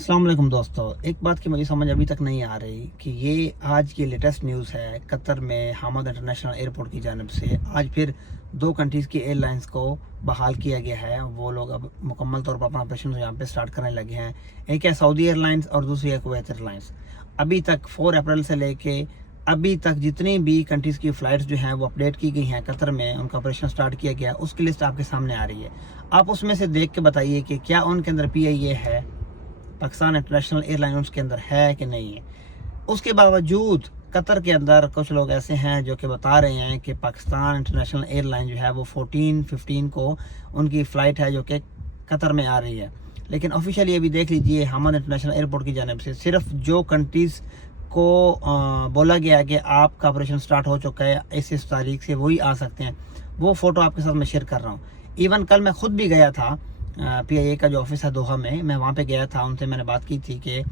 अस्सलाम वालेकुम दोस्तों, एक बात की मुझे समझ अभी तक नहीं आ रही कि ये आज की लेटेस्ट न्यूज़ है। कतर में हामद इंटरनेशनल एयरपोर्ट की जानिब से आज फिर दो कंट्रीज़ की एयरलाइंस को बहाल किया गया है। वो लोग अब मुकम्मल तौर पर अपना ऑपरेशन यहाँ पे स्टार्ट करने लगे हैं। एक है सऊदी एयरलाइंस और दूसरी है कुवैत एयरलाइंस। अभी तक 4 अप्रैल से लेके अभी तक जितनी भी कंट्रीज़ की फ़्लाइट्स जो हैं वो अपडेट की गई हैं कतर में, उनका ऑपरेशन स्टार्ट किया गया, उसकी लिस्ट आपके सामने आ रही है। आप उसमें से देख के बताइए कि क्या उनके अंदर PIA है, पाकिस्तान इंटरनेशनल एयरलाइन उसके अंदर है कि नहीं है। उसके बावजूद कतर के अंदर कुछ लोग ऐसे हैं जो कि बता रहे हैं कि पाकिस्तान इंटरनेशनल एयरलाइन जो है वो 14-15 को उनकी फ़्लाइट है जो कि कतर में आ रही है। लेकिन ऑफिशियली अभी देख लीजिए, हामद इंटरनेशनल एयरपोर्ट की जानिब से सिर्फ जो कंट्रीज़ को बोला गया है कि आपका ऑपरेशन स्टार्ट हो चुका है, इस तारीख से वही आ सकते हैं, वो फ़ोटो आपके साथ मैं शेयर कर रहा हूँ। इवन कल मैं ख़ुद भी गया था PIA का जो ऑफिस है दोहा में, मैं वहाँ पे गया था, उनसे मैंने बात की थी कि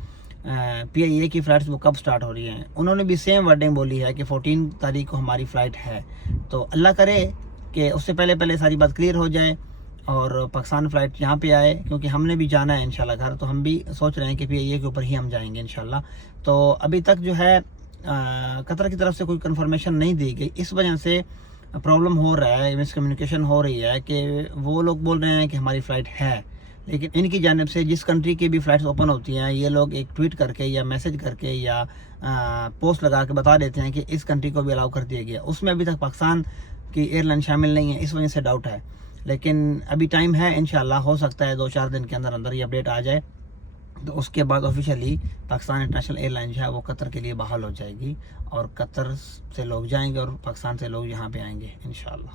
PIA की फ़्लाइट्स वो कब स्टार्ट हो रही हैं। उन्होंने भी सेम वर्डिंग बोली है कि 14 तारीख को हमारी फ़्लाइट है। तो अल्लाह करे कि उससे पहले सारी बात क्लियर हो जाए और पाकिस्तान फ़्लाइट यहाँ पे आए, क्योंकि हमने भी जाना है इंशाल्लाह घर। तो हम भी सोच रहे हैं कि PIA के ऊपर ही हम जाएंगे इंशाल्लाह। तो अभी तक जो है कतर की तरफ से कोई कन्फर्मेशन नहीं दी गई, इस वजह से प्रॉब्लम हो रहा है, मिसकम्युनिकेशन हो रही है कि वो लोग बोल रहे हैं कि हमारी फ़्लाइट है, लेकिन इनकी जानिब से जिस कंट्री की भी फ़्लाइट्स ओपन होती हैं, ये लोग एक ट्वीट करके या मैसेज करके या पोस्ट लगा के बता देते हैं कि इस कंट्री को भी अलाउ कर दिया गया। उसमें अभी तक पाकिस्तान की एयरलाइन शामिल नहीं है, इस वजह से डाउट है। लेकिन अभी टाइम है, इंशाल्लाह हो सकता है 2-4 दिन के अंदर अंदर ये अपडेट आ जाए। तो उसके बाद ऑफिशियली पाकिस्तान इंटरनेशनल एयरलाइन जो है वो कतर के लिए बहाल हो जाएगी और कतर से लोग जाएंगे और पाकिस्तान से लोग यहाँ पे आएंगे इंशाल्लाह।